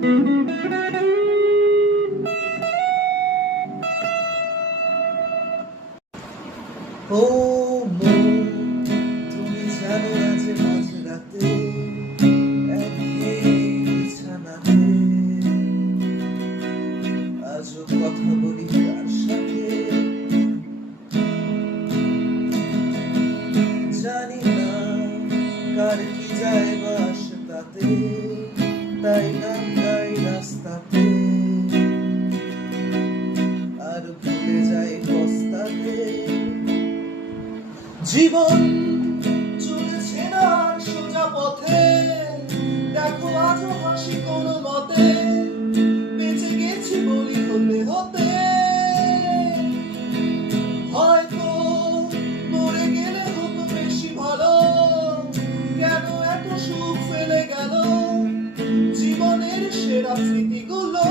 ও মন, তুমি জানো না যে মাঝরাতে একই বিছানাতে আজও কথা বলি কার সাথে জানি না কার কি যায় বা আসে তাতে, তাই গান গাই রাস্তাতে আর ভুলে যাই পস্তাতে। জীবন চলেছে না আর সোজা পথে, দেখো আজও হাসি কোনো মতে, বেঁচে গেছি বলি হতে হতে। হয়তো মরে গেলে হতো বেশি ভালো, কেন এত সুখ ফেলে গেল জীবনের সেরা স্মৃতিগুলো।